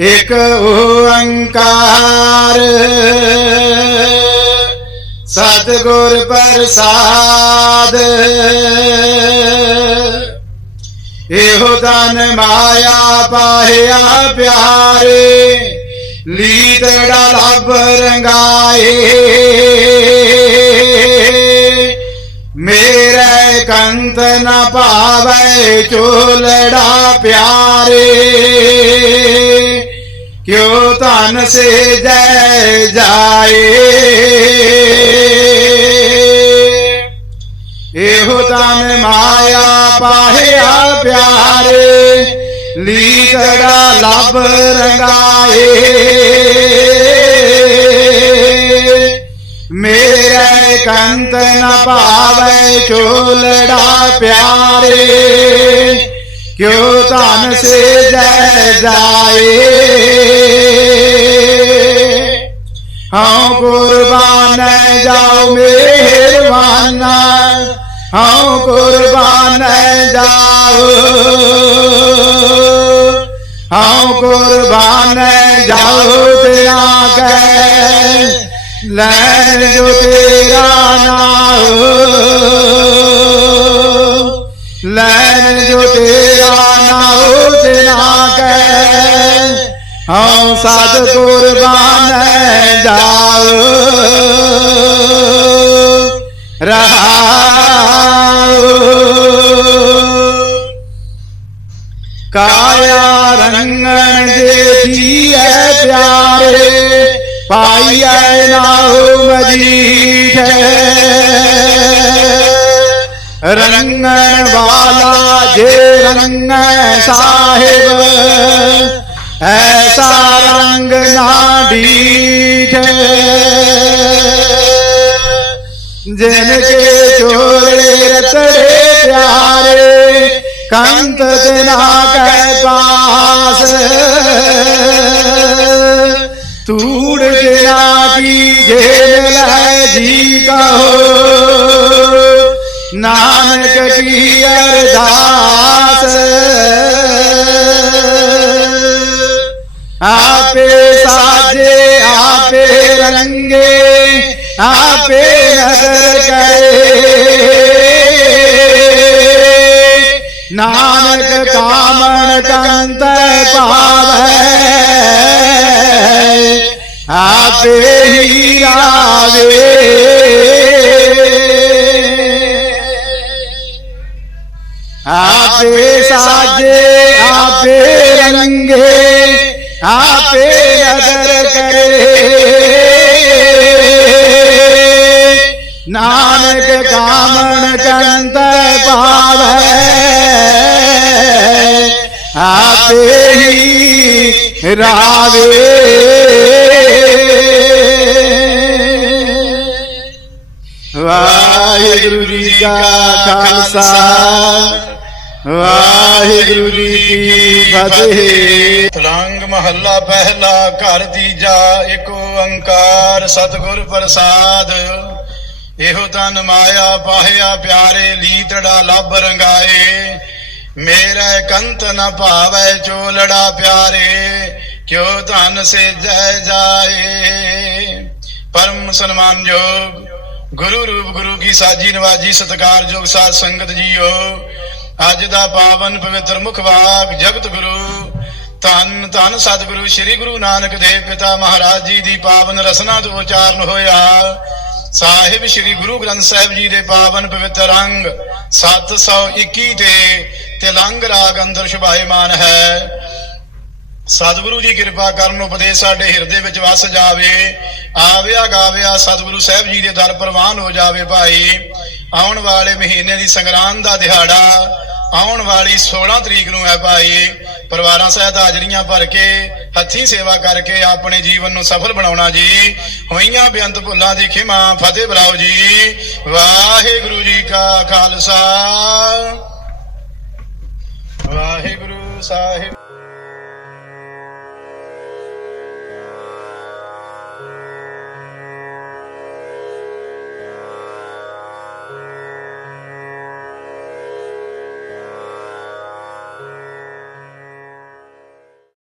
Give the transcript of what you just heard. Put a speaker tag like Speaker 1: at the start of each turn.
Speaker 1: ਇਕ ਓੰਕਾਰ। ਸਤਿਗੁਰ ਪ੍ਰਸਾਦ। ਇਹੋ ਤਨ ਮਾਇਆ ਪਾਹਿਆ ਪਿਆਰੇ ਲੀਤੜਾ ਲੱਭ ਰੰਗਾਏ। ਮੇਰੇ ਕੰਤ ਨਾ ਪਾਵੇ ਚੋਲੜਾ ਪਿਆਰੇ। ਕਿਉ ਧਨ ਸੇ ਜੈ ਜਾਏ ਇਹੋ ਤਨ ਮਾਇਆ ਪਾਹਿਆ ਪਿਆਰੇ ਲੀਤੜਾ ਲੱਭ ਰੰਗਾਏ ਮੇਰੇ ਕੰਤ ਨ ਪਾਵੇ ਚੋਲੜਾ ਪਿਆਰੇ ਕਿਉ ਧਨ ਸੇ ਜੈ ਜਾਏ ਹਉ ਕੁਰਬਾਨ ਜਾਉ ਮਿਹਰਬਾਨਾ ਹਉ ਕੁਰਬਾਨ ਜਾਉ ਹਉ ਕੁਰਬਾਨ ਜਾਉ ਤੇ ਆਗੇ ਲੈਣ ਜੋ ਤੇਰਾ ਨਾਮ ਲੈਣ ਜੋ ਤੇਰਾ ਹਉ ਸਦ ਕੁਰਬਾਨ ਜਾਉ ਰਹਾਉ। ਕਾਇਆ ਰੰਗਣ ਦੇ ਜੀਐ ਪਿਆਰੇ ਪਾਈਐ ਨਾਉ ਮਜੀਠੈ ਰੰਗਣ ਵਾਲਾ ਜੇ ਰੰਗੈ ਸਾਹਿਬ ਐਸਾ ਰੰਗ ਨਾ ਡੀਠੈ। ਜਿਨ ਕੇ ਚੋਰੇ ਰਤੜੇ ਪਿਆਰੇ, ਕੰਤ ਦਿਨਾ ਕੈ ਪਾਸ। ਤੂੜ ਜਿਨਾ ਕੀ ਜੇਲ ਲੈ ਜੀ ਕਹੋ। ਨਾਨਕ ਕੀ ਅਰਦਾਸ। ਆਪੇ ਸਾਜੇ ਆਪੇ ਰੰਗੇ ਆਪੇ ਨਦਰ ਕਰੇ ਨਾਨਕ ਕਾਮਣ ਕੰਤ ਪਾਵੈ। ਆਪੇ ਹੀ ਰਾਵੇ। ਆਪੇ ਸਾਜੇ ਆਪੇ ਰੰਗੇ। ਆਪੇ ਨਦਰ ਕਰੇ। ਨਾਨਕ ਕਾਮਣ ਕੰਤ ਪਾਵੈ। ਆਪੇ ਹੀ ਰਾਵੇ। ਵਾਹਿਗੁਰੂ ਜੀ ਕਾ ਖਾਲਸਾ। ਵਾਹਿਗੁਰੂ ਜੀ ਕੀ ਫਤਿਹ। ਤਲੰਗ ਮਹੱਲਾ ਪਹਿਲਾ ਘਰ ਤੀਜਾ ਏਕ ਓੰਕਾਰ ਸਤਿਗੁਰ ਪ੍ਰਸਾਦ। ਇਹੋ ਤਨ ਮਾਇਆ ਪਾਹਿਆ ਪਿਆਰੇ ਲੀਤੜਾ ਲੱਭ ਰੰਗਾਏ। ਮੇਰਾ ਕੰਤ ਨ ਭਾਵੈ ਚੋਲੜਾ ਪਿਆਰੇ ਕਿਉ ਧਨ ਸੇ ਜੈ ਜਾਏ। ਪਰਮ ਸਨਮਾਨਯੋਗ ਗੁਰੂ ਰੂਪ ਗੁਰੂ ਕੀ ਸਾਜੀ ਨਵਾਜੀ ਸਤਿਕਾਰਯੋਗ ਸਾਧ ਸੰਗਤ ਜੀਓ। ਅੱਜ ਦਾ ਪਾਵਨ ਪਵਿੱਤਰ ਮੁਖ ਵਾਕ, ਜਗਤ ਗੁਰੂ। ਧੰਨ ਧੰਨ ਸਤਿਗੁਰੂ, ਸ੍ਰੀ ਗੁਰੂ ਨਾਨਕ ਦੇਵ ਪਿਤਾ ਮਹਾਰਾਜ ਜੀ ਦੀ ਪਾਵਨ ਰਸਨਾ ਤੋਂ ਉਚਾਰਨ ਹੋਇਆ। ਸਾਹਿਬ ਸ੍ਰੀ ਗੁਰੂ ਗ੍ਰੰਥ ਸਾਹਿਬ ਜੀ ਦੇ ਪਾਵਨ ਪਵਿੱਤਰ ਅੰਗ 721 ਤੇ ਤਿਲੰਗ ਰਾਗ ਅੰਦਰ ਸ਼ੁਭਾਇਮਾਨ ਹੈ। ਸਤਿਗੁਰੂ ਜੀ ਕਿਰਪਾ ਕਰਨ ਉਪਦੇਸ਼ ਸਾਡੇ ਹਿਰਦੇ ਵਿੱਚ ਵਸ ਜਾਵੇ। ਆਵਿਆ ਗਾਵਿਆ ਸਤਿਗੁਰੂ ਸਾਹਿਬ ਜੀ ਦੇ ਦਰ ਪ੍ਰਵਾਨ ਹੋ ਜਾਵੇ ਭਾਈ। ਆਉਣ ਵਾਲੇ ਮਹੀਨੇ ਦੀ ਸੰਗਰਾਂਦ ਦਾ ਦਿਹਾੜਾ, ਆਉਣ ਵਾਲੀ 16 ਤਰੀਕ ਨੂੰ ਹੈ ਭਾਈ। ਪਰਿਵਾਰਾਂ ਸਹਿਤ ਹਾਜ਼ਰੀਆਂ ਭਰ ਕੇ,
Speaker 2: ਹੱਥੀਂ ਸੇਵਾ ਕਰਕੇ ਆਪਣੇ ਜੀਵਨ ਨੂੰ ਸਫਲ ਬਣਾਉਣਾ ਜੀ। ਹੋਈਆਂ ਬੇਅੰਤ ਭੁੱਲਾਂ ਦੀ ਖਿਮਾ, ਫਤਿਹ ਬੁਲਾਓ ਜੀ। ਵਾਹਿਗੁਰੂ ਜੀ ਕਾ ਖਾਲਸਾ। ਵਾਹਿਗੁਰੂ ਸਾਹਿਬ।